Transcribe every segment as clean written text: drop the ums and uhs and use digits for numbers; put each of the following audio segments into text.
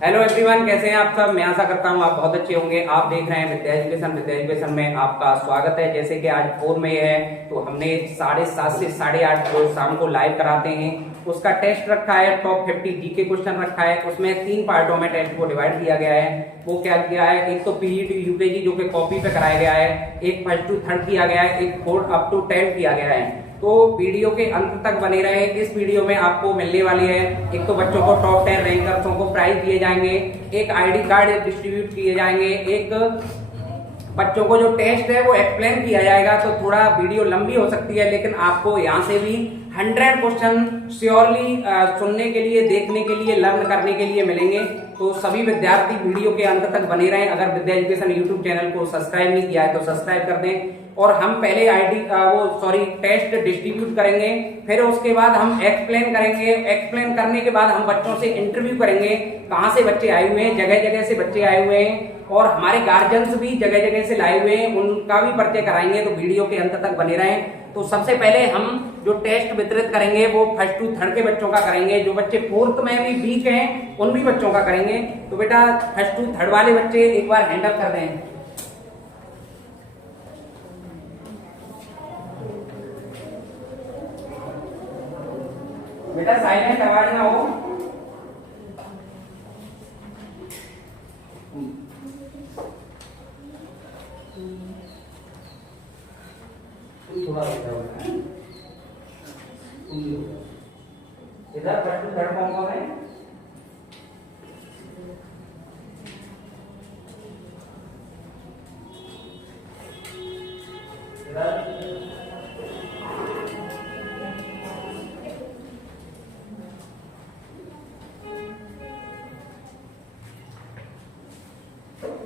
Hello everyone, कैसे हैं आप सब। मैं आशा करता हूं आप बहुत अच्छे होंगे। आप देख रहे हैं विद्या एजुकेशन। विद्या एजुकेशन में आपका स्वागत है। जैसे कि आज 4 मई है तो हमने 7:30 से 8:30 रोज शाम को लाइव कराते हैं। उसका टेस्ट रखा है, टॉप 50 जीके क्वेश्चन रखा है। उसमें 3 पार्टों में टेस्ट को डिवाइड किया गया है। वो क्या किया है, एक तो पीई टू यूकेजी जो कि कॉपी पे कराया गया है, एक फर्स्ट टू थर्ड किया गया है, एक 4 अप टू 10 किया गया है। तो वीडियो के अंत तक बने रहे। इस वीडियो में आपको मिलने वाली है, एक तो बच्चों को टॉप 10 रैंकर्सों को प्राइज दिए जाएंगे, एक आईडी कार्ड डिस्ट्रीब्यूट किए जाएंगे, एक बच्चों को जो टेस्ट है वो एक्सप्लेन किया जाएगा। तो थोड़ा वीडियो लंबी हो सकती है, लेकिन आपको यहाँ से भी 100 क्वेश्चन श्योरली सुनने के लिए, देखने के लिए, लर्न करने के लिए मिलेंगे। तो सभी विद्यार्थी वीडियो के अंत तक बने रहें। अगर विद्या एजुकेशन यूट्यूब चैनल को सब्सक्राइब नहीं किया है तो सब्सक्राइब कर दें। और हम पहले टेस्ट डिस्ट्रीब्यूट करेंगे, फिर उसके बाद हम एक्सप्लेन करेंगे। एक्सप्लेन करने के बाद हम बच्चों से इंटरव्यू करेंगे, कहाँ से बच्चे आए हुए हैं। जगह जगह से बच्चे आए हुए हैं और हमारे गार्जियंस भी जगह जगह से लाए हुए हैं, उनका भी परिचय कराएंगे। तो वीडियो के अंत तक बने रहें। तो सबसे पहले हम जो टेस्ट वितरित करेंगे वो फर्स्ट टू थर्ड के बच्चों का करेंगे। जो बच्चे फोर्थ में भी वीक हैं उन भी बच्चों का करेंगे। तो बेटा फर्स्ट टू थर्ड वाले बच्चे एक बार हैंडअप कर दें। बेटा साइलेंट, आवाज ना हो। थोड़ा इधर फर्स्ट टू थर्ड कौन कौन है?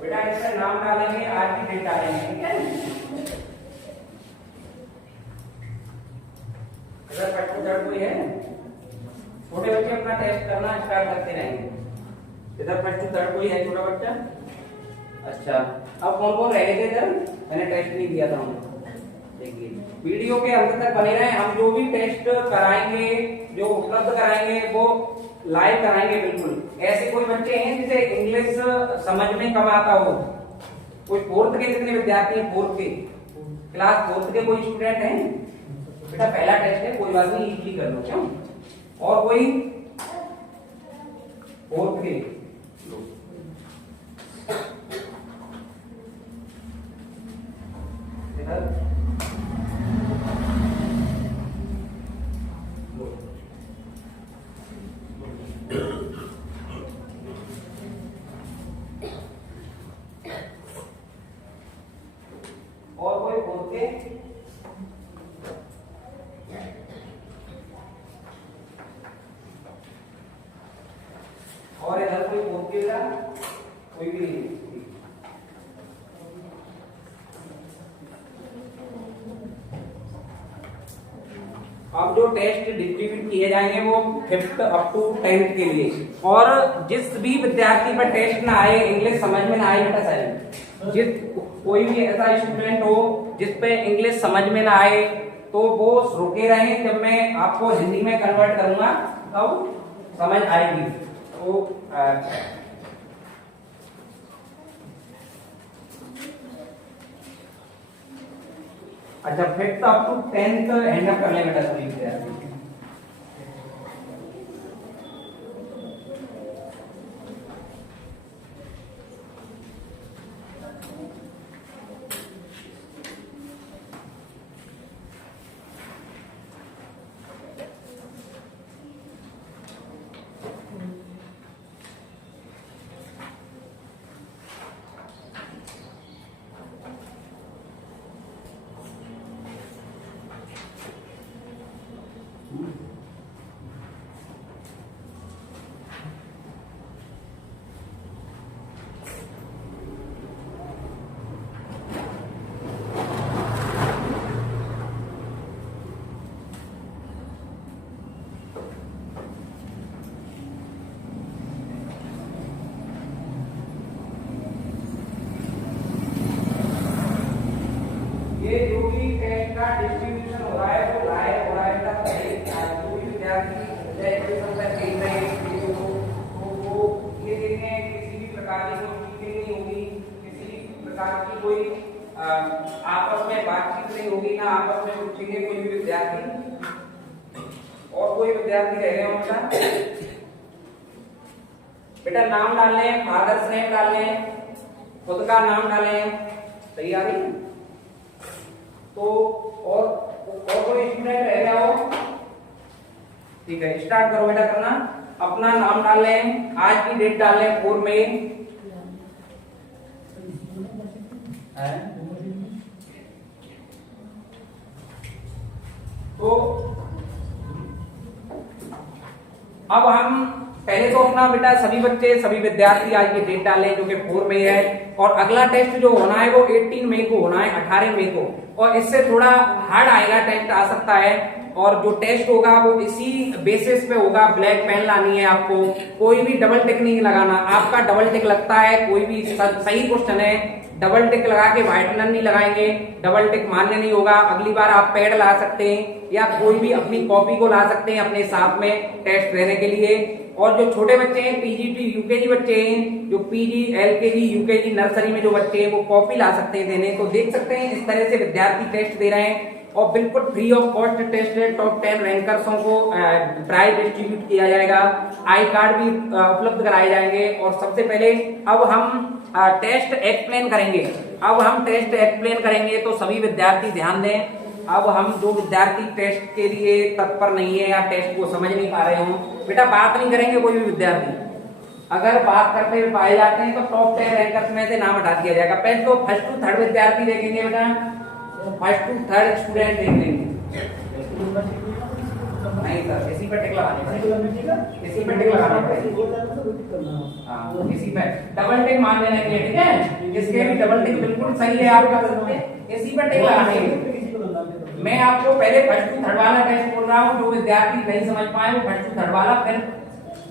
बेटा इसका नाम डालेंगे, आज की डेट डालेंगे, ठीक है। इधर फर्स्ट टू थर्ड कोई है? छोटे बच्चे अपना टेस्ट करना स्टार्ट करते रहेंगे। इधर फर्स्ट टू थर्ड कोई है छोटा बच्चा? अच्छा, अब कौन कौन रह गए इधर? मैंने टेस्ट नहीं दिया था उनको। देखिए वीडियो के अंत तक बने रहें। हम जो भी टेस्ट कराएंगे, जो उपलब्ध कराएंगे, वो लाइव कराएंगे बिल्कुल। ऐसे कोई बच्चे हैं जिसे इंग्लिश समझ में कम आता हो? कोई फोर्थ के कितने विद्यार्थी हैं? फोर्थ के, क्लास फोर्थ के कोई स्टूडेंट हैं? बेटा पहला टेस्ट है, कोई बात नहीं, इजीली कर लो। क्यों? और कोई फोर्थ के? और कोई फोर्थ के? और इधर कोई फोर्थ के? कोई भी नहीं। अब जो टेस्ट डिस्ट्रीब्यूट किए जाएंगे वो 5th अप टू 10th के लिए। और जिस भी विद्यार्थी पर टेस्ट ना आए, इंग्लिश समझ में ना आए, बेटा साइलेंट, जिस कोई भी ऐसा स्टूडेंट हो जिस पे इंग्लिश समझ में ना आए तो वो रुके रहें। जब मैं आपको हिंदी में कन्वर्ट करूंगा तब समझ आएगी। तो अच्छा, 5th up to 10th hand up कर ले बेटा सभी विद्यार्थी। प्रकार की कोई मीटिंग नहीं होगी, किसी प्रकार की कोई आपस में बातचीत नहीं होगी, ना आपस में पूछेंगे कोई भी विद्यार्थी। और कोई विद्यार्थी रह गए उनका बेटा नाम डाल लें, फादर्स नेम डाल लें, खुद का नाम डालें, सही आ रही है? तो और कोई स्टूडेंट रह गया हो, ठीक है, स्टार्ट करो बेटा करना। अपना नाम डाल लें, आज की डेट डाल लें 4 मई, तो अब हम पहले तो अपना बेटा सभी बच्चे सभी विद्यार्थी आज की डेट डालें जो कि 4 मई है, और अगला टेस्ट जो होना है वो 18 मई को होना है, 18 मई को, और इससे थोड़ा हार्ड आएगा टेस्ट आ सकता है। और जो टेस्ट होगा वो इसी बेसिस पे होगा, ब्लैक पेन लानी है आपको, कोई भी डबल टिक नहीं लगाना। आपका डबल टिक लगता है कोई भी सही क्वेश्चन है, डबल टिक लगा के व्हाइटनर नहीं लगाएंगे, डबल टिक मान्य नहीं होगा। अगली बार आप पैड ला सकते हैं या कोई भी अपनी कॉपी को ला सकते हैं अपने साथ में टेस्ट देने के लिए। और जो छोटे बच्चे हैं, पीजी यूकेजी बच्चे हैं, जो पीजी एलकेजी यूकेजी नर्सरी में जो बच्चे हैं वो कॉपी ला सकते हैं देने। तो देख सकते हैं इस तरह से विद्यार्थी टेस्ट दे रहे हैं, और बिल्कुल फ्री ऑफ कॉस्ट टेस्ट है। टॉप 10 रैंकर्सों को प्राइज डिस्ट्रीब्यूट किया जाएगा, आई कार्ड भी उपलब्ध कराए जाएंगे। और सबसे पहले अब हम टेस्ट एक्सप्लेन करेंगे। अब हम टेस्ट एक्सप्लेन करेंगे, तो सभी विद्यार्थी ध्यान दें। अब हम जो विद्यार्थी टेस्ट के लिए तत्पर नहीं है या टेस्ट को समझ नहीं पा रहे हो, बेटा बात नहीं करेंगे कोई भी विद्यार्थी। अगर बात करते हुए पाए जाते हैं तो टॉप 10 रैंकर्स में से नाम हटा दिया जाएगा। पहले तो फर्स्ट टू थर्ड विद्यार्थी देखेंगे बेटा, फर्स्ट टू थर्ड स्टूडेंट देख लेंगे। नहीं सर, इसी पे टिक लगाने पड़ेगा, इसी पे टिक लगाना पड़ेगा। हाँ, इसी पे डबल टिक मान लेना है, ठीक है? इसके भी डबल टिक बिल्कुल सही है, आप कर सकते हैं, इसी पे टिक लगाने हैं। मैं आपको पहले फर्स्ट टू थर्ड वाला टेस्ट बोल रहा हूँ, जो विद्यार्थी नहीं समझ पाए वो फर्स्ट टू थर्ड वाला, फिर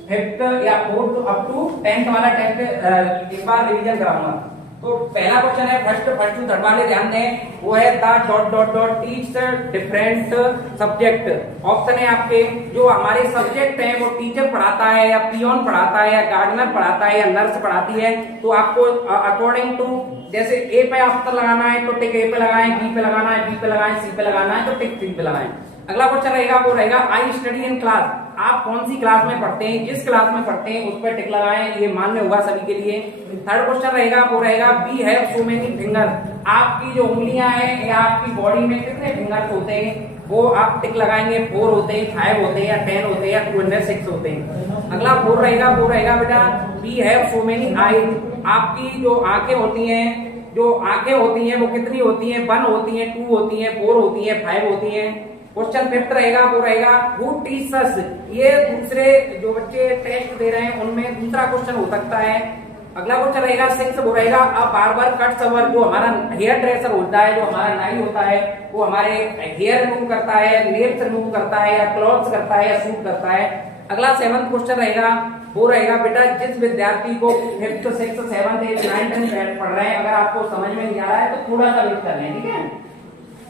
फिफ्थ या फोर्थ अप टू 10th वाला टेस्ट एक बार रिवीजन कराऊंगा। तो पहला क्वेश्चन है फर्स्ट टू थर्ड वाले, ध्यान दें, वो है the dot dot dot teach different subject. Option है आपके, जो हमारे सब्जेक्ट हैं वो टीचर पढ़ाता है या पियोन पढ़ाता है या गार्डनर पढ़ाता है या नर्स पढ़ाती है। तो आपको अकॉर्डिंग टू, जैसे ए पे आंसर लगाना है तो टिक ए पे लगाएं, बी पे लगाना है बी पे लगाएं, सी पे लगाना है तो टिक सी पे लगाएं। अगला क्वेश्चन रहेगा वो रहेगा आई स्टडी इन क्लास। आप कौन सी क्लास में पढ़ते हैं, जिस क्लास में पढ़ते हैं उस पर टिक लगाएं, ये मान्य होगा सभी के लिए। थर्ड क्वेश्चन रहेगा वो रहेगा we have so many finger. आपकी जो उंगलियां हैं या आपकी बॉडी में कितने फिंगर्स होते हैं वो आप टिक लगाएंगे, 4 होते हैं, 5 होते हैं या 10 होते हैं या 206 होते हैं। अगला 4 रहेगा वो रहेगा बेटा we have so many eyes. आपकी जो आंखें होती हैं, जो आंखें होती हैं वो कितनी होती हैं, 1 होती हैं, 2 होती हैं, 4 होती हैं, 5 होती हैं। क्वेश्चन फिफ्थ रहेगा वो रहेगा हु टीचर्स। ये दूसरे जो बच्चे टेस्ट दे रहे हैं उनमें दूसरा क्वेश्चन हो सकता है। अगला क्वेश्चन रहेगा 6 वो रहेगा अ बार्बर कट्स अवर। जो हमारा हेयर ड्रेसर होता है, जो हमारा नाई होता है, वो हमारे हेयर रिमूव करता है, नेल्स रिमूव करता है या क्लॉथ्स करता है या सूट करता है। अगला 7th क्वेश्चन रहेगा वो रहेगा बेटा जिस विद्यार्थी को 5th 6th 7th 8th 9th 10th पढ़ रहे हैं, अगर आपको समझ में नहीं आ रहा है तो थोड़ा सा वेट कर लें, ठीक है?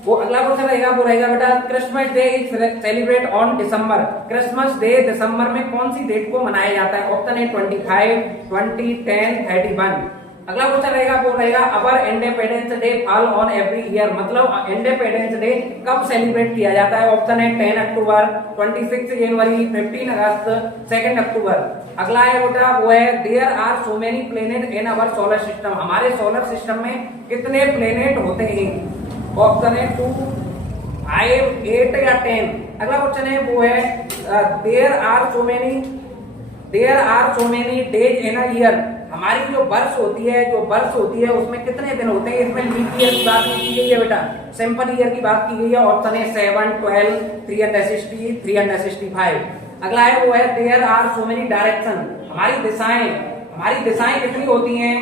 वो अगला क्वेश्चन रहेगा वो रहेगा बेटा Christmas day is celebrate on December. Christmas day दिसंबर में कौन सी डेट को मनाया जाता है? ऑप्शन है 25, 20, 10, 31। अगला क्वेश्चन रहेगा वो रहेगा our independence day fall on every year. मतलब इंडिपेंडेंस डे कब सेलिब्रेट किया जाता है? ऑप्शन है 10 अक्टूबर, 26 जनवरी, 15 अगस्त, 2 अक्टूबर। अगला है बेटा वो है there are so many planet in our solar system. हमारे सोलर सिस्टम में कितने प्लेनेट होते हैं? ऑप्शन है 2, 5, 8 या 10। अगला क्वेश्चन है वो है there are so many days in a year. हमारी जो बर्थ होती है उसमें कितने दिन होते हैं? इसमें लीप ईयर की बात नहीं की गई है बेटा, सिंपल ईयर की बात की गई है। ऑप्शन है 7, 12, 360, 365। अगला है वो है there are so many direction. हमारी दिशाएं कितनी होती हैं?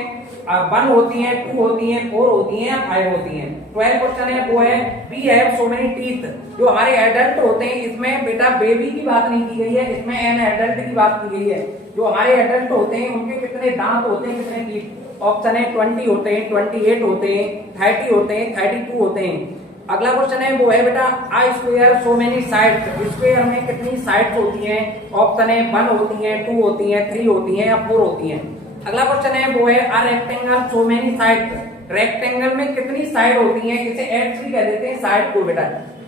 1 होती हैं, 2 होती हैं, 4 होती हैं, 5 होती हैं। 12 क्वेश्चन है वो है we have so many teeth. जो हमारे एडल्ट होते हैं, इसमें बेटा बेबी की बात नहीं की गई है, इसमें एन एडल्ट की बात की गई है। जो हमारे एडल्ट होते हैं उनके कितने दांत होते हैं, कितने टीथ? ऑप्शन है 20 होते हैं, 28 होते हैं, 30 होते हैं, 32 होते हैं। अगला क्वेश्चन है वो है बेटा I square so many sides. Square में कितनी साइड्स होती हैं? ऑप्शन है 1 होती हैं, 2 होती हैं, 3 होती हैं या 4 होती हैं। अगला क्वेश्चन है वो है a rectangle so many side, rectangle में कितनी साइड होती हैं, इसे एड्स भी कह देते हैं साइड को बेटा।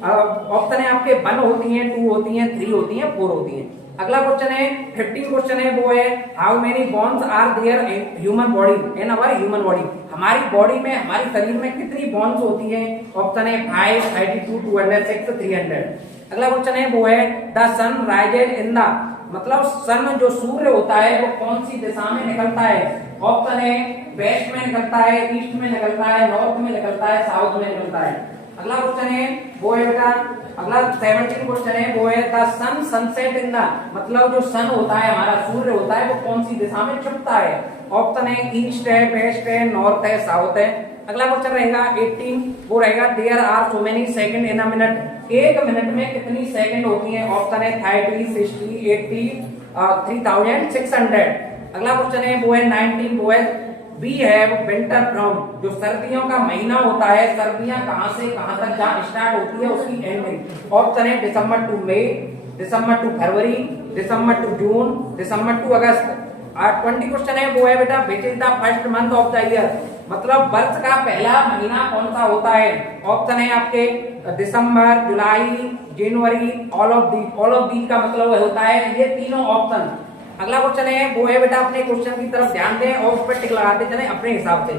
ऑप्शन है आपके 1 होती हैं, 2 होती हैं, 3 होती हैं, 4 होती हैं। अगला क्वेश्चन है 15 क्वेश्चन है वो है how many bones are there in human body, in our human body, हमारी बॉडी में हमारे शरीर में कितनी बोन्स होती हैं। ऑप्शन है 5, 32, 206, 300। अगला क्वेश्चन है वो है the sun rises in the, मतलब सन जो सूर्य होता है वो कौन सी दिशा में निकलता है। ऑप्शन है वेस्ट में निकलता है, ईस्ट में निकलता है, नॉर्थ में निकलता है, साउथ में निकलता है। अगला क्वेश्चन है वो है बेटा, अगला 17 क्वेश्चन है वो है the sun sunset in the, मतलब जो सन होता है हमारा सूर्य होता है वो कौन सी दिशा में छुपता है। ऑप्शन है ईस्ट है, वेस्ट है, नॉर्थ है, साउथ है। अगला क्वेश्चन रहेगा 18, वो रहेगा there are so many second in a minute, 1 minute में कितनी सेकंड होती है। ऑप्शन है 30, 60, 80, 3600। अगला क्वेश्चन है वो है 19, वो है बी है वो विंटर फ्रॉम, जो सर्दियों का महीना होता है, सर्दियां कहां से कहां तक जहां स्टार्ट होती है उसकी एंडिंग। ऑप्शन है December to May, December to February, December to June, December to August. 20 question है वो है बेटा which is the first month of the year, मतलब वर्ष का पहला महीना कौन सा होता है। ऑप्शन है आपके दिसंबर, जुलाई, जनवरी, ऑल ऑफ दीज का मतलब होता है ये तीनों ऑप्शन। अगला क्वेश्चन है वो है बेटा अपने क्वेश्चन की तरफ ध्यान दें और उस पर टिक लगाते चले अपने हिसाब से।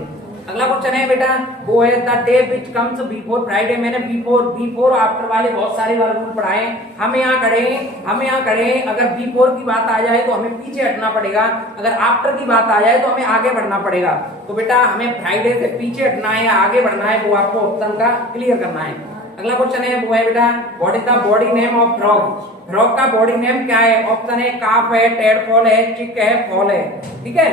अगला क्वेश्चन है बेटा वो है the day which comes before Friday, मैंने बिफोर आफ्टर वाले बहुत सारे रूल पढ़ाए। हम यहाँ खड़े अगर बिफोर की बात आ जाए तो हमें पीछे हटना पड़ेगा, अगर आफ्टर की बात आ जाए तो हमें आगे बढ़ना पड़ेगा। तो बेटा हमें फ्राइडे से पीछे हटना है या आगे बढ़ना है वो आपको ऑप्शन का क्लियर करना है। अगला क्वेश्चन है वो है बेटा what is the body name of frog, frog का बॉडी नेम क्या है। ऑप्शन है काफ है, टेडपॉल है, चिक है, फॉल है। ठीक है,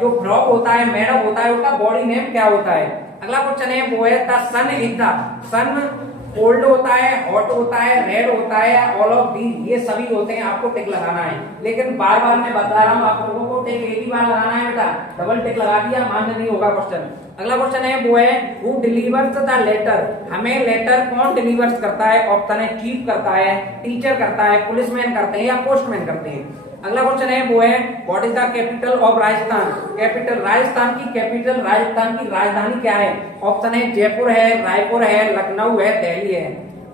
जो फ्रॉग होता है, मेढक होता है, उसका बॉडी नेम क्या होता है। अगला क्वेश्चन है वो है the sun is the, sun cold होता है, हॉट होता है, रेड होता है, ऑल ऑफ दी, ये सभी होते हैं, आपको टिक लगाना है। लेकिन बार बार मैं बता रहा हूँ आप लोगों को टिक एक ही बार लगाना है बेटा, डबल टिक लगा दिया मान्य नहीं होगा क्वेश्चन। अगला क्वेश्चन है वो है हु डिलीवर्स द लेटर, हमें लेटर कौन डिलीवर्स करता है। ऑप्शन है चीफ करता है, टीचर करता है, पुलिसमैन करते हैं या पोस्टमैन करते हैं। अगला क्वेश्चन है वो है what is the capital of Rajasthan, capital Rajasthan की कैपिटल, राजस्थान की राजधानी क्या है। ऑप्शन है जयपुर है, रायपुर है, लखनऊ है, दिल्ली है।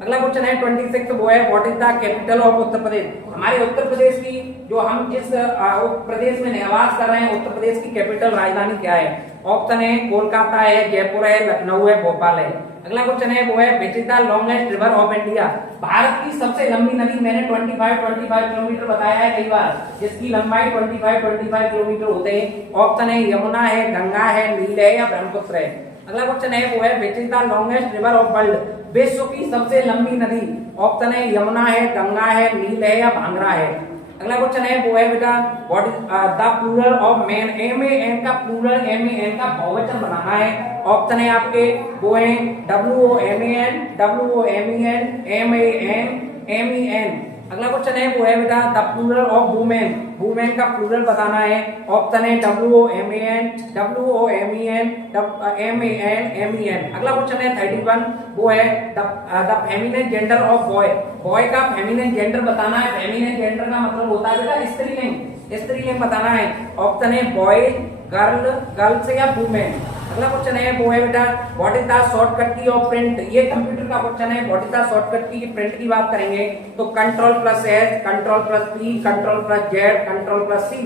अगला क्वेश्चन है 26 वो है what is the capital of Uttar Pradesh, हमारे उत्तर प्रदेश की जो हम जिस प्रदेश में निवास कर रहे हैं उत्तर प्रदेश की कैपिटल राजधानी क्या है। ऑप्शन है कोलकाता है, जयपुर है, लखनऊ है, भोपाल है। अगला क्वेश्चन है वो है which is the longest river of India, Bharat की सबसे लंबी नदी, मैंने 25 किलोमीटर बताया है कई बार, जिसकी लंबाई 25 किलोमीटर होते हैं। ऑप्शन है यमुना है, गंगा है, नील है या ब्रह्मपुत्र है। अगला क्वेश्चन है वो है which is the longest river of world, विश्व की सबसे लंबी नदी। ऑप्शन है यमुना है, गंगा है, नील है या भांगरा है। अगला क्वेश्चन है वो है बेटा what is the plural of man, M का प्लूरल, एम का बहुवचन बनाना है। ऑप्शन है आपके वो है WOMAN, MEN। अगला क्वेश्चन है वो है बेटा the plural of women, women का प्लूरल बताना है। ऑप्शन है WOMAN, MEN। अगला क्वेश्चन है 31 वो है the feminine gender of boy, boy का फेमिनिन जेंडर बताना है। फेमिनिन जेंडर का मतलब होता है बेटा स्त्रीलिंग, स्त्रीलिंग बताना है। ऑप्शन है बॉय, गर्ल, गर्ल्स या वुमेन। अगला क्वेश्चन है वो है बेटा व्हाट इज द शॉर्टकट की ऑफ प्रिंट, ये कंप्यूटर का क्वेश्चन है। व्हाट इज द शॉर्टकट की प्रिंट की बात करेंगे तो Ctrl+S, Ctrl+P, Ctrl+Z, Ctrl+C।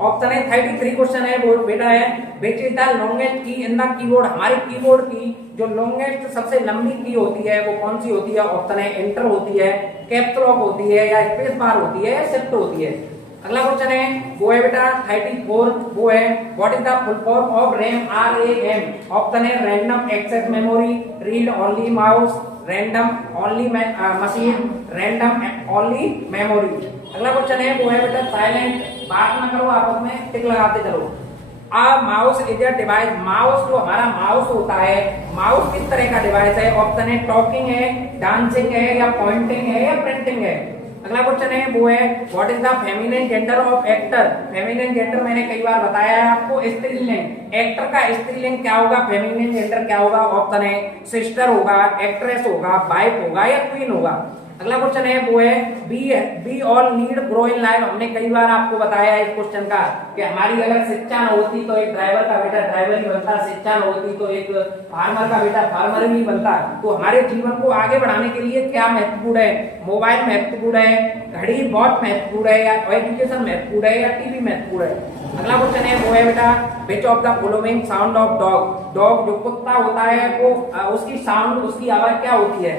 Option है 33 क्वेश्चन है वो बेटा है which is the longest key in the keyboard, हमारे कीबोर्ड की जो लॉन्गेस्ट सबसे लंबी की होती है वो कौन सी होती है। ऑप्शन है एंटर होती है, कैप्स लॉक होती है या स्पेस बार होती है या शिफ्ट होती है। अगला क्वेश्चन है वो है बेटा 34 वो है what is the full form of RAM। Option है random access memory, read only mouse, random only machine, random only memory. अगला क्वेश्चन है वो है बेटा साइलेंट, बात ना करो आपस में, टिक लगाते चलो। Mouse is a device, mouse जो हमारा माउस होता है, माउस किस तरह का डिवाइस है। ऑप्शन है टॉकिंग है, डांसिंग है या पॉइंटिंग है या प्रिंटिंग है। अगला क्वेश्चन है वो है what is the feminine gender of actor, feminine gender मैंने कई बार बताया है आपको स्त्रीलिंग, एक्टर का स्त्रीलिंग क्या होगा, फेमिनिन जेंडर क्या होगा। ऑप्शन है सिस्टर होगा, एक्ट्रेस होगा, वाइफ होगा या क्वीन होगा। अगला क्वेश्चन है वो है be all need grow in life. हमने कई बार आपको बताया है इस क्वेश्चन का कि हमारी अगर शिक्षा न होती तो एक ड्राइवर का बेटा ड्राइवर ही बनता, शिक्षा न होती तो एक फार्मर का बेटा फार्मर ही बनता। तो हमारे जीवन को आगे बढ़ाने के लिए क्या महत्वपूर्ण है? मोबाइल महत्वपूर्ण है, घड़ी बहुत महत्वपूर्ण है, या एजुकेशन महत्वपूर्ण है, या टीवी महत्वपूर्ण है? अगला क्वेश्चन है वो है बेटा which of the following sound of dog. Dog जो कुत्ता होता है वो उसकी साउंड, उसकी आवाज क्या होती है?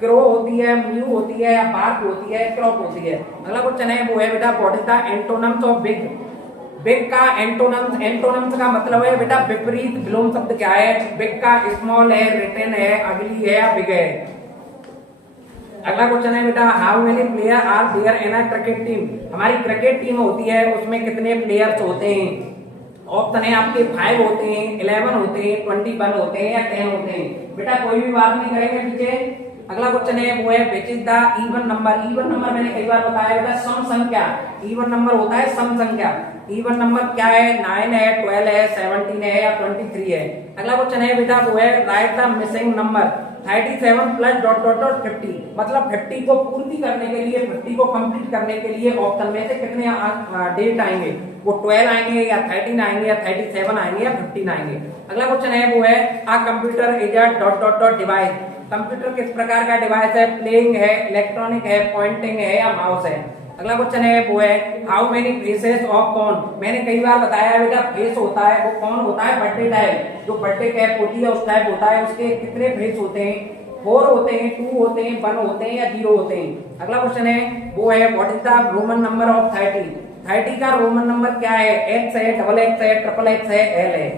क्रो होती है, म्यू होती है, या बार्क होती है, क्रॉप होती है? अगला क्वेश्चन है वो है बेटा what is the antonyms of big. Big का एंटोनिम्स का मतलब है बेटा विपरीत। विलोम शब्द क्या है? बिग का स्मॉल है, रिटन है, अगली है, या बिग है? अगला क्वेश्चन है बेटा how many player are there in a cricket team. हमारी क्रिकेट टीम होती है उसमें कितने प्लेयर्स होते हैं? ऑप्शन है आपके 5 होते हैं, 11 होते हैं, 21 होते हैं, या 10 होते हैं? बेटा कोई भी बात नहीं करेंगे पीछे। अगला क्वेश्चन है वो है which is the even number. Even number मैंने कई बार बताया बेटा सम संख्या। इवन नंबर होता है सम संख्या। इवन नंबर क्या है? 9 है, 12 है, 17 है, या 23 है? अगला क्वेश्चन है बेटा वो है right the missing number. 37 plus dot dot dot 50, मतलब 50 को पूर्ति करने के लिए, 50 को कंप्लीट करने के लिए ऑप्शन में से कितने डेट आएंगे? वो 12 आएंगे, या 13 आएंगे, या 37 आएंगे, या 15 आएंगे? अगला क्वेश्चन है वो है a computer is a dot dot dot device. Computer किस प्रकार का डिवाइस है? प्लेइंग है, इलेक्ट्रॉनिक है, पॉइंटिंग है, या माउस है? अगला क्वेश्चन है वो है हाउ मेनी फेसेस ऑफ कौन। मैंने कई बार बताया बेटा फेस होता है वो कौन होता है? Birthday type. जो बर्थडे कैप होती है उस टाइप होता है, उसके कितने फेस होते हैं? 4 होते हैं, 2 होते हैं, 1 होते हैं, या 0 होते हैं? अगला क्वेश्चन है वो है what is the Roman number of 30। 30 का रोमन नंबर क्या है? एक्स है, डबल एक्स है, ट्रिपल एक्स है, एल है?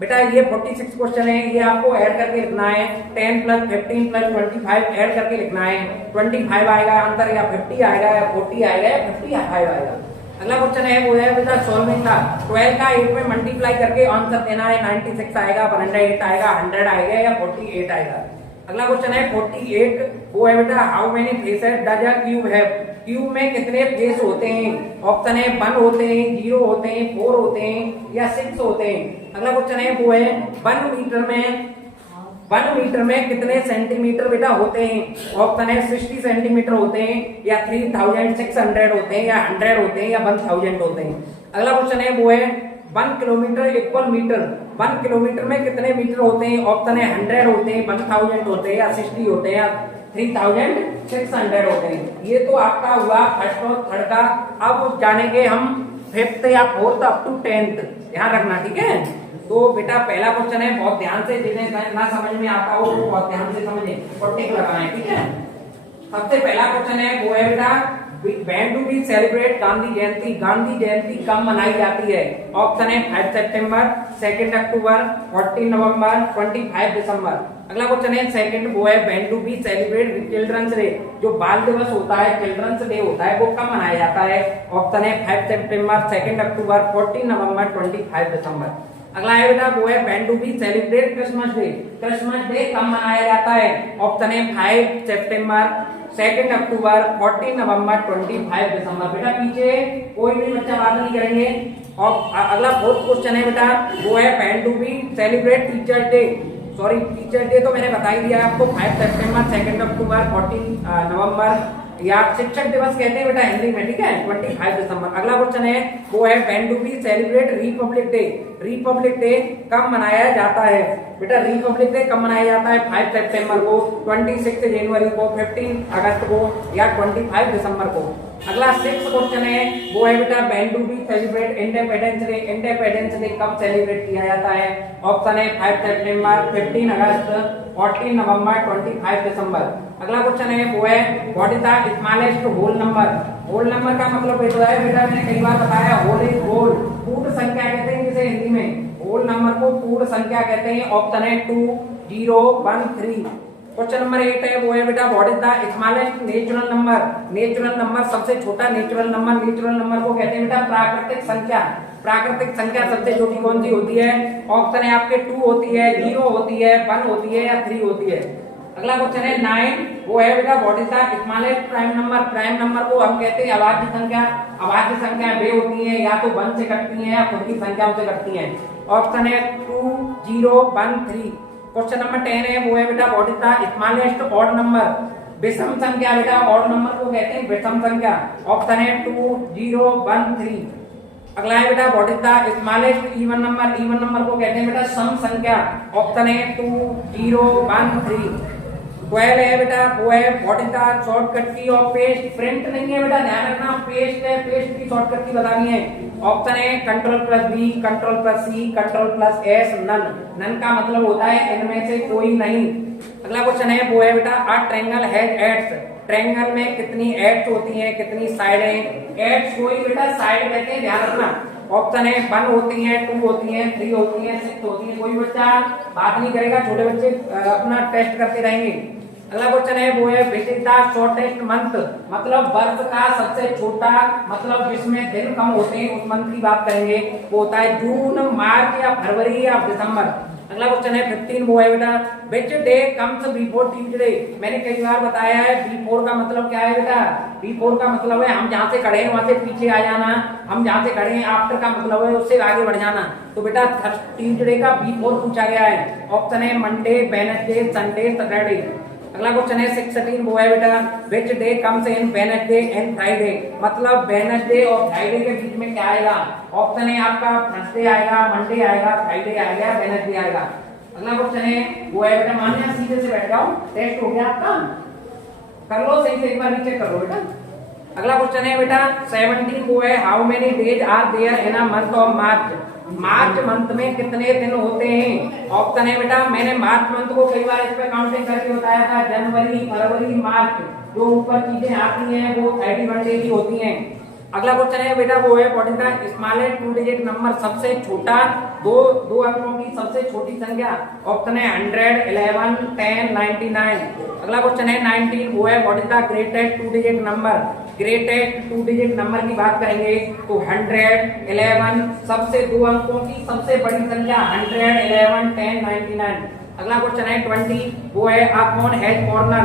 बेटा ये 46 क्वेश्चन है, ये आपको ऐड करके लिखना है। 10 प्लस 15 प्लस 25 ऐड करके लिखना है। 25 आएगा आंसर, या 50 आएगा, या 40 आएगा, या 55 आएगा? अगला क्वेश्चन है वो है बेटा सॉल्विंग का 12 का 8 में मल्टीप्लाई करके आंसर देना है। 96 आएगा, 108 आएगा, 100 आएगा, या 48 आएगा? अगला क्वेश्चन है 48 वो है बेटा how many faces does a cube have. Cube में कितने फेस होते हैं? ऑप्शन है 1 होते हैं, 0 होते हैं, 4 होते हैं, या 6 होते हैं? अगला क्वेश्चन है वो है 1 मीटर में कितने सेंटीमीटर बेटा होते हैं? ऑप्शन है 60 सेंटीमीटर होते हैं, या 3600 होते हैं, या 100 होते हैं, या 1000 होते हैं? अगला क्वेश्चन है वो है 1 किलोमीटर इक्वल मीटर। 1 किलोमीटर में कितने मीटर होते हैं? ऑप्शन है 100 होते हैं, 1000 होते हैं, या 60 होते हैं, या 3600 होते हैं? ये तो आपका हुआ फर्स्ट और थर्ड का। अब जानेंगे हम 5th या 4th अप टू 10th। ध्यान रखना, ठीक है? तो बेटा पहला क्वेश्चन है, बहुत ध्यान से, जिन्हें ना समझ में आता हो वो बहुत ध्यान से समझे और टिक लगाएं, ठीक है? सबसे पहला क्वेश्चन है वो है बेटा when do we celebrate Gandhi जयंती। गांधी जयंती कब मनाई जाती है? ऑप्शन है 5 सितंबर, 2 अक्टूबर, 14 नवंबर, 25 दिसंबर? अगला क्वेश्चन है सेकंड वो है when do we celebrate children's day. जो बाल दिवस होता है, चिल्ड्रंस डे होता है, वो कब मनाया जाता है? ऑप्शन है 5 सितंबर, 2 अक्टूबर, 14 नवंबर, 25 दिसंबर? अगला है बेटा वो है when do we celebrate Christmas day. Christmas day कब मनाया जाता है? ऑप्शन है 5 सितंबर, 2 अक्टूबर, 14 नवंबर, 25 दिसंबर? बेटा पीछे कोई भी बच्चा बात नहीं करेंगे। और अगला 4th क्वेश्चन है बेटा वो है when do we celebrate teacher day. Sorry, teacher day तो मैंने बता ही दिया आपको, 5 सितंबर, 2 अक्टूबर, 14 नवंबर, या शिक्षक दिवस कहते हैं बेटा हिंदी में, ठीक है? 25 दिसंबर? अगला क्वेश्चन है वो है when do we celebrate Republic day. Republic day कब मनाया जाता है? बेटा रिपब्लिक डे कब मनाया जाता है? 5 सितंबर को, 26 जनवरी को, 15 अगस्त को, या 25 दिसंबर को? अगला 6th क्वेश्चन है वो है बेटा when do we celebrate independence day. Independence day कब सेलिब्रेट किया जाता है? ऑप्शन है 5 सितंबर, 15 अगस्त, 14 नवंबर, 25 दिसंबर? अगला क्वेश्चन है वो है what is the smallest whole number. Whole number का मतलब ये तो है बेटा, मैंने कई बार बताया, होल इज होल, पूर्ण संख्या कहते हैं जिसे हिंदी में। होल नंबर को पूर्ण संख्या कहते हैं। ऑप्शन है 2, 0, 1, 3? क्वेश्चन नंबर 8 है वो है बेटा what is the smallest natural number. Natural number सबसे छोटा नेचुरल नंबर। नेचुरल नंबर को कहते हैं बेटा प्राकृतिक संख्या। प्राकृतिक संख्या सबसे छोटी कौन सी होती है? ऑप्शन है आपके 2 होती है, 0 होती है, 1 होती है, या 3 होती है? अगला क्वेश्चन है 9 वो है बेटा what is the smallest prime number. Prime number को हम कहते हैं अभाज्य संख्या। अभाज्य संख्या वे होती है या तो 1 से कटती हैं, या खुद की संख्याओं से कटती हैं। ऑप्शन है 2, 0, 1, 3? क्वेश्चन नंबर 10 है वो है बेटा what is the smallest odd number. विषम संख्या बेटा ऑड नंबर को कहते हैं विषम संख्या। ऑप्शन है 2 0 1 3। अगला है बेटा what is the smallest even number, even number को कहते हैं बेटा सम संख्या। ऑप्शन है 2 0 1 3। 12 है बेटा वो है व्हाट इज द शॉर्टकट की ऑफ पेस्ट, प्रिंट नहीं है बेटा ध्यान रखना, पेस्ट है, पेस्ट की शॉर्टकट की बतानी है। ऑप्शन है Ctrl+V, Ctrl+C, Ctrl+S, none. None का मतलब होता है इनमें से कोई नहीं। अगला क्वेश्चन है वो है बेटा a triangle has sides, triangle में कितनी एड्स होती हैं, कितनी साइडें। एड्स कोई बेटा साइड कहते हैं ध्यान रखना। ऑप्शन है 1 होती है, 2 होती है, 3 होती है, 6 होती है। कोई बच्चा बात नहीं करेगा, छोटे बच्चे अपना टेस्ट करते रहेंगे। अगला क्वेश्चन है वो है which is the shortest month, मतलब वर्ष का सबसे छोटा, मतलब जिसमें दिन कम होते हैं उस मंथ की बात करेंगे। वो होता है जून, मार्च या फरवरी या दिसंबर। अगला क्वेश्चन है 15 वो है बेटा which day comes before Tuesday. मैंने कई बार बताया है बिफोर का मतलब क्या है बेटा, बिफोर का मतलब है हम जहाँ से खड़े हैं वहां से पीछे आ जाना, हम जहाँ से खड़े हैं आफ्टर का मतलब है उससे आगे बढ़ जाना। तो बेटा ट्यूसडे का बिफोर पूछा गया है। ऑप्शन है मंडे, वेडनेसडे, संडे, सैटरडे। अगला क्वेश्चन है 16 वो है बेटा which day comes in Wednesday and Friday, मतलब वेडनेसडे और फ्राइडे के बीच में क्या आएगा। ऑप्शन है आपका थर्सडे आएगा, मंडे आएगा, फ्राइडे आएगा, वेडनेसडे आएगा। अगला क्वेश्चन है वो है बेटा मानिए सीधे से बैठ जाओ, टेस्ट हो गया आपका, कर लो सही से, एक बार नीचे कर लो बेटा। अगला क्वेश्चन है बेटा 17 वो है how many days are there in a month of March, March month में कितने दिन होते हैं। ऑप्शन है बेटा मैंने मार्च मंथ को कई बार इस पे काउंटिंग करके बताया था, जनवरी, फरवरी, मार्च, जो ऊपर चीजें आती हैं वो 31 डेज की होती हैं। अगला क्वेश्चन है बेटा वो है what is the smallest 2 digit number, सबसे छोटा दो अंकों की सबसे छोटी संख्या। ऑप्शन है 100, 11, 10, 99। अगला क्वेश्चन है 19 वो है what is the greatest 2 digit number, greatest 2 digit number की बात करेंगे तो 100, 11, सबसे 2 अंकों की सबसे बड़ी संख्या 100, 11, 10, 99। अगला क्वेश्चन है 20 वो है अ कौन हैज कॉर्नर,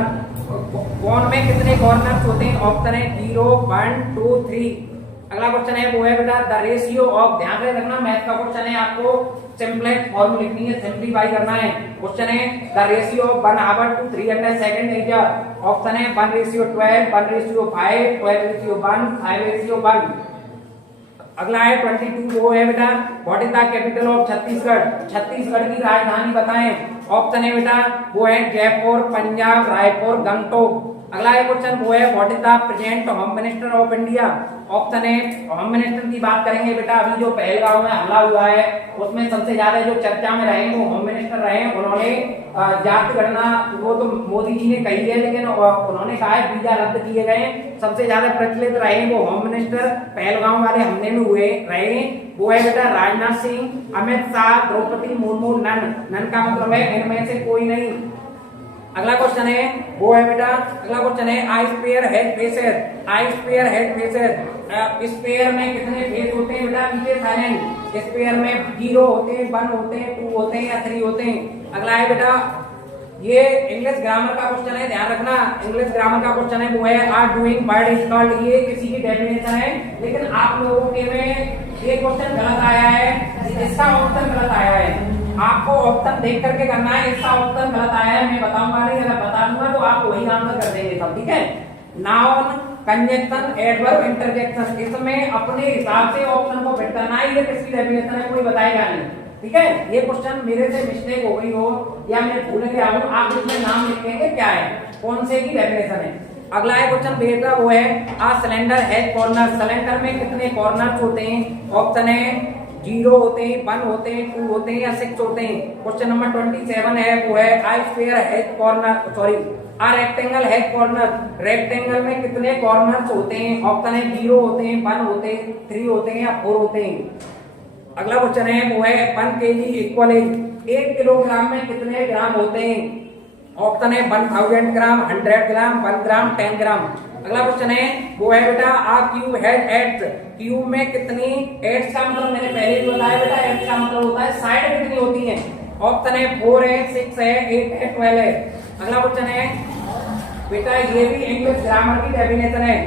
कौन में कितने कॉर्नर्स होते हैं। ऑप्शन है 0, 1, 2, 3। अगला क्वेश्चन है वो है बेटा द रेशियो ऑफ, ध्यान से रखना मैथ का क्वेश्चन है, आपको सिंपलेक्स फॉर्मूला लिखनी है, सिंपलीफाई करना है। क्वेश्चन है the ratio of 1 hour to 300 second is. Option है 1:12, 1:5, 12:1, 5:1। अगला है 22 वो है बेटा what is the capital of Chhattisgarh, Chhattisgarh की राजधानी बताएं। ऑप्शन है बेटा वो है जयपुर, पंजाब, रायपुर, गंगटोक। अगला है क्वेश्चन वो है what is the present home minister of India. Option है होम मिनिस्टर की बात करेंगे बेटा अभी जो पहलगांव में हमला हुआ है उसमें सबसे ज्यादा जो चर्चा में रहे वो होम मिनिस्टर रहे। उन्होंने जाति गणना वो तो मोदी जी ने कही है, लेकिन उन्होंने कहा है वीजा रद्द किए गए। सबसे ज्यादा प्रचलित रहे वो होम मिनिस्टर पहलगांव वाले हमले में हुए रहे वो है बेटा राजनाथ सिंह, अमित शाह, द्रौपदी मुर्मू, नन। नन का मतलब है इनमें से कोई नहीं। अगला क्वेश्चन है वो है बेटा अगला क्वेश्चन है आई स्पेयर हेड फेसेस, आई स्पेयर हेड फेसेस, स्पेयर में कितने फेस होते हैं बेटा, पीछे साइलेंट। स्पेयर में 0 होते हैं, 1 होते हैं, 2 होते हैं या 3 होते हैं। अगला है बेटा ये इंग्लिश ग्रामर का क्वेश्चन है, ध्यान रखना इंग्लिश ग्रामर का क्वेश्चन है वो है a doing word is called, ये किसी की डेफिनेशन है लेकिन आप लोगों के में ये क्वेश्चन गलत आया है, इसका ऑप्शन गलत आया है। आपको ऑप्शन देख करके करना है, इसका ऑप्शन गलत आया है, मैं बताऊंगा नहीं, अगर बता दूंगा तो आप वही आंसर कर देंगे सब, ठीक है। नाउन, कंजंक्शन, एडवर्ब, इंटरजेक्शन, इसमें अपने हिसाब से ऑप्शन को फिट करना है। ये किसकी डेफिनेशन है कोई बताएगा नहीं, ठीक है। ये क्वेश्चन मेरे से मिस्टेक हो गई हो या मैं भूल गया हूं, आप इसमें नाम लिखेंगे क्या है, कौन से की डेफिनेशन है। अगला है क्वेश्चन बेटा वो है आ सिलेंडर हैज कॉर्नर, सिलेंडर में कितने कॉर्नर्स होते हैं। ऑप्शन है 0 होते हैं, 1 होते हैं, 2 होते हैं या 6 होते हैं। क्वेश्चन नंबर 27 है वो है I sphere has corner, sorry a rectangle has corner, rectangle में कितने कॉर्नर्स होते हैं। ऑप्शन है 0 होते हैं, 1 होते हैं, 3 होते हैं या 4 होते हैं। अगला क्वेश्चन है वो है 1 kg इक्वल 1 किलोग्राम में कितने ग्राम होते हैं। ऑप्शन है 1000 ग्राम, 100 ग्राम, 1 ग्राम, 10 ग्राम। अगला क्वेश्चन है वो है बेटा आ क्यूब हैज एड्स, क्यूब में कितनी एड्स का मतलब मैंने पहले ही बताया बेटा, एड्स का मतलब होता है साइड कितनी होती है। ऑप्शन है 4 है, 6 है, 8 है, 12 है। अगला क्वेश्चन है बेटा ये भी इंग्लिश ग्रामर की डेफिनेशन है,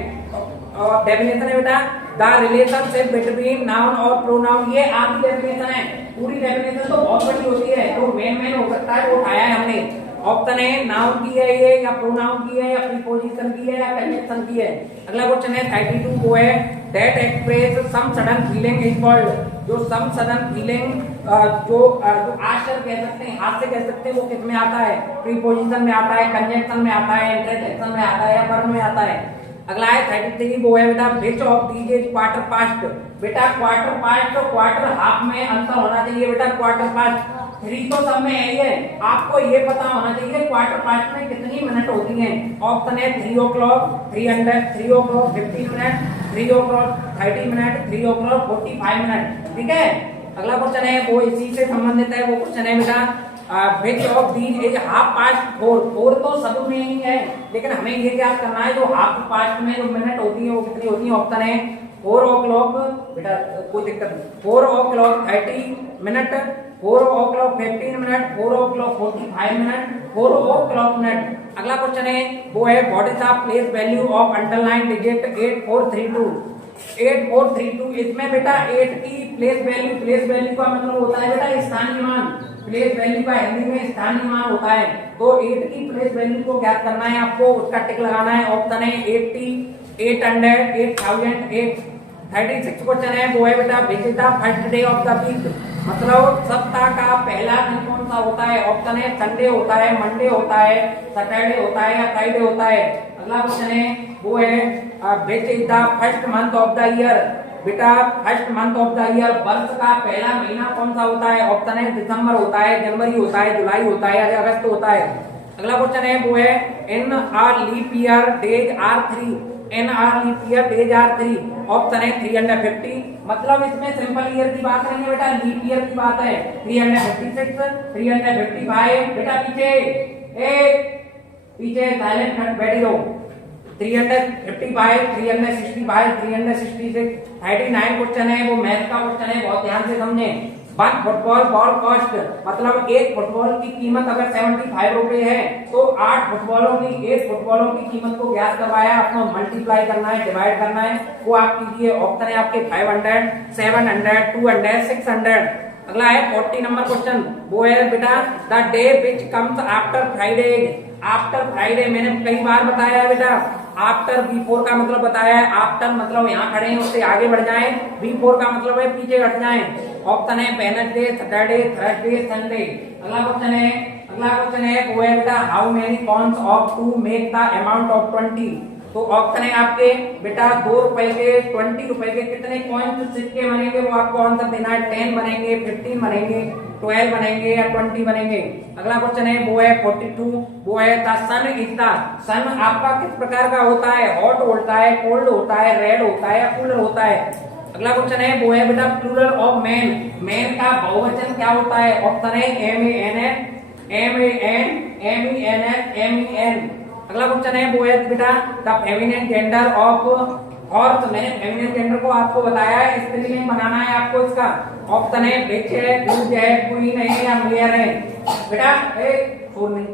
और डेफिनेशन है बेटा द रिलेशनशिप बिटवीन नाउन और प्रोनाउन, ये आपकी डेफिनेशन है। पूरी डेफिनेशन तो बहुत बड़ी होती है तो मेन हो सकता है वो उठाया है हमने। ऑप्शन है नाउन की है ये, या प्रोनाउन की है, या प्रीपोजिशन की है, या कंजंक्शन की है। अगला क्वेश्चन है 32 वो है that express some sudden feeling is called. जो सम सडन फीलिंग जो आश्चर्य कह सकते हैं, हास्य कह सकते हैं, वो किस में आता है? प्रीपोजिशन में आता है, कंजंक्शन में आता है, इंटरजेक्शन में आता है, या वर्ब में आता है। अगला है 33 वो है बेटा which of these is quarter past. बेटा क्वार्टर पास्ट और क्वार्टर हाफ में अंतर होना चाहिए बेटा। क्वार्टर पास्ट 3 तो सब में है ही है, आपको ये पता होना चाहिए क्वार्टर पास्ट में कितनी मिनट होती हैं। ऑप्शन है 3 o'clock, 3 o'clock 15 minute, 3 o'clock 30 minute, 3 o'clock 45 minute. ठीक है। अगला क्वेश्चन है वो इसी से संबंधित है, वो क्वेश्चन है बेटा which of these is half past 4। 4 तो सब में ही है, लेकिन हमें ये ज्ञात करना है जो हाफ पास्ट में जो मिनट होती है वो कितनी होती है। ऑप्शन है 4 o'clock, बेटा कोई दिक्कत नहीं, 4 o'clock 30 minute, 4 o'clock 15 minute, 4 o'clock 45 minute, 4 o'clock minute. अगला क्वेश्चन है वो है what is the place value of underline digit 8432। 8432 इसमें बेटा 8 की प्लेस वैल्यू का मतलब होता है बेटा स्थानीय मान। प्लेस वैल्यू का हिंदी में स्थानीय मान होता है। तो 8 की प्लेस वैल्यू को ज्ञात करना है आपको, उसका टिक लगाना है। ऑप्शन है 80, 800, 8000, 8। 36 क्वेश्चन है वो है बेटा which is the first day of the week. मतलब सप्ताह का पहला दिन कौन सा होता है। ऑप्शन है संडे होता है, मंडे होता है, सैटरडे होता है, या फ्राइडे होता है। अगला क्वेश्चन है वो है which is the first month of the year. बेटा first month of the year वर्ष का पहला महीना कौन सा होता है। ऑप्शन है दिसंबर होता है, जनवरी होता है, जुलाई होता है, या अगस्त होता है। अगला क्वेश्चन है वो है in a leap year days are 3। In a leap year days are 3। Option है 350। मतलब इसमें सिंपल ईयर की बात नहीं है बेटा, लीप ईयर की बात है। 356, 355। बेटा पीछे साइलेंट बैठी रहो। 355, 365, 366। 39 क्वेश्चन है वो मैथ का क्वेश्चन है, बहुत ध्यान से समझे। 1 फुटबॉल बॉल कॉस्ट, मतलब एक फुटबॉल की कीमत अगर 75 रुपए है तो 8 फुटबॉलों की कीमत को ज्ञात करवाया, आपको मल्टीप्लाई करना है, डिवाइड करना है। वो आप कीजिए। ऑप्शन है आपके 500, 700, 200, 600। अगला है 40 नंबर क्वेश्चन वो है बेटा the day which comes after Friday. After Friday मैंने कई बार बताया है बेटा। आफ्टर बिफोर का मतलब बताया है। आफ्टर मतलब यहाँ खड़े हैं उससे आगे बढ़ जाएं, बिफोर का मतलब है पीछे हट जाएं। ऑप्शन है वेडनेसडे, सैटरडे, थर्सडे, संडे। अगला क्वेश्चन है वो है बेटा how many coins of two make the amount of 20। तो ऑप्शन है आपके बेटा 2 रुपए के, 20 रुपए के कितने कॉइन्स सिक्के बनेंगे, वो आपको आंसर देना है। 10 बनेंगे, 15 बनेंगे, 12 बनेंगे, या 20 बनेंगे। अगला क्वेश्चन है वो है 42 वो है द सन इज द। सन आपका किस प्रकार का होता है। हॉट होता है, कोल्ड होता है, रेड होता है, या कूलर होता है। अगला क्वेश्चन है वो है बेटा प्लूरल ऑफ मैन। मैन का बहुवचन क्या होता है। ऑप्शन है MAN, MEN। अगला क्वेश्चन है वो है बेटा the feminine gender of horse. मैंने फेमिनिन जेंडर को आपको बताया है, स्त्रीलिंग बनाना है आपको इसका। ऑप्शन है विच है, गुड है, क्वीन है, या मेयर है। बेटा फोर नहीं।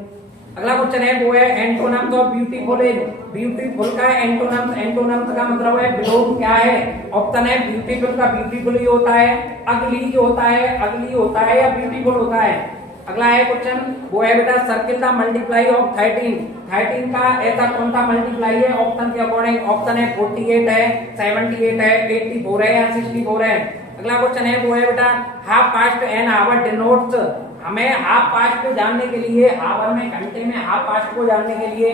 अगला क्वेश्चन है वो है एंटोनिम्स ऑफ ब्यूटीफुल। ब्यूटीफुल का एंटोनिम्स का मतलब है विलोम क्या है। ऑप्शन है ब्यूटीफुल का ब्यूटीफुल ही होता है, अगली होता है, या ब्यूटीफुल होता है। अगला है क्वेश्चन वो है बेटा सर्किल द मल्टीप्लाई ऑफ 13। 13 का ऐसा कौन सा मल्टीप्लाई है ऑप्शन के अकॉर्डिंग। ऑप्शन है 48 है, 78 है, 84 है, या 64 है। अगला क्वेश्चन है वो है बेटा half past an hour denotes. हमें हाफ पास्ट को जानने के लिए, आवर में घंटे में हाफ पास्ट को जानने के लिए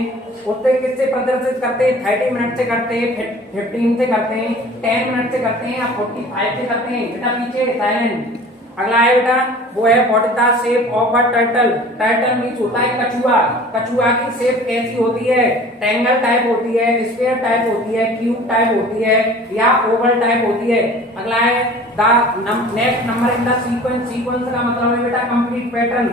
उससे किससे प्रदर्शित करते हैं। 30 मिनट से करते हैं, 15 से करते हैं, 10 मिनट से करते हैं, या 45 से करते हैं। बेटा पीछे साइलेंट। अगला है बेटा वो है what is the shape of a turtle. Turtle means होता है कछुआ। कछुआ की शेप कैसी होती है। ट्रायंगल टाइप होती है, स्क्वायर टाइप होती है, क्यूब टाइप होती है, या ओवल टाइप होती है। अगला है the next number in the sequence. Sequence का मतलब है बेटा कंप्लीट पैटर्न।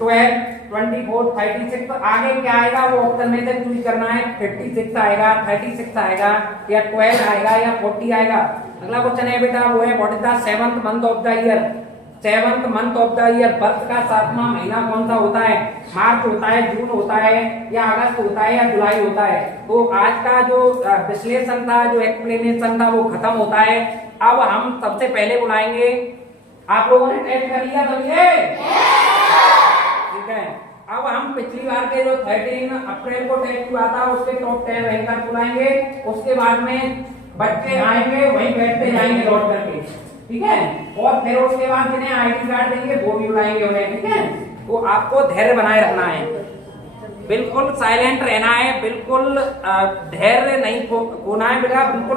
12, 24, 36। आगे क्या आएगा वो ऑप्शन में से चूज करना है। 56 आएगा, 36 आएगा, या 12 आएगा, या 40 आएगा। अगला क्वेश्चन है बेटा वो है what is the 7th month of the year. 7th month of the year वर्ष का 7वां महीना कौन सा होता है। मार्च होता है, जून होता है, या अगस्त होता है, या जुलाई होता है। तो आज का जो विश्लेषण था, जो एक्सप्लेनेशन था, वो खत्म होता है। अब हम सबसे पहले बुलाएंगे, आप लोगों ने टेस्ट कर लिया सभी ठीक है। अब हम पिछली बार के जो 13 अप्रैल को टेस्ट हुआ था उसके टॉप 10 रैंकर बुलाएंगे, उसके बाद में बच्चे आएंगे वहीं बैठते जाएंगे लौट करके, ठीक है। और फिर उसके बाद जिन्हें आईडी कार्ड देंगे वो भी बुलाएंगे उन्हें, ठीक है। तो आपको धैर्य बनाए रखना है, बिल्कुल साइलेंट रहना है, बिल्कुल धैर्य नहीं खोना है बेटा, बिल्कुल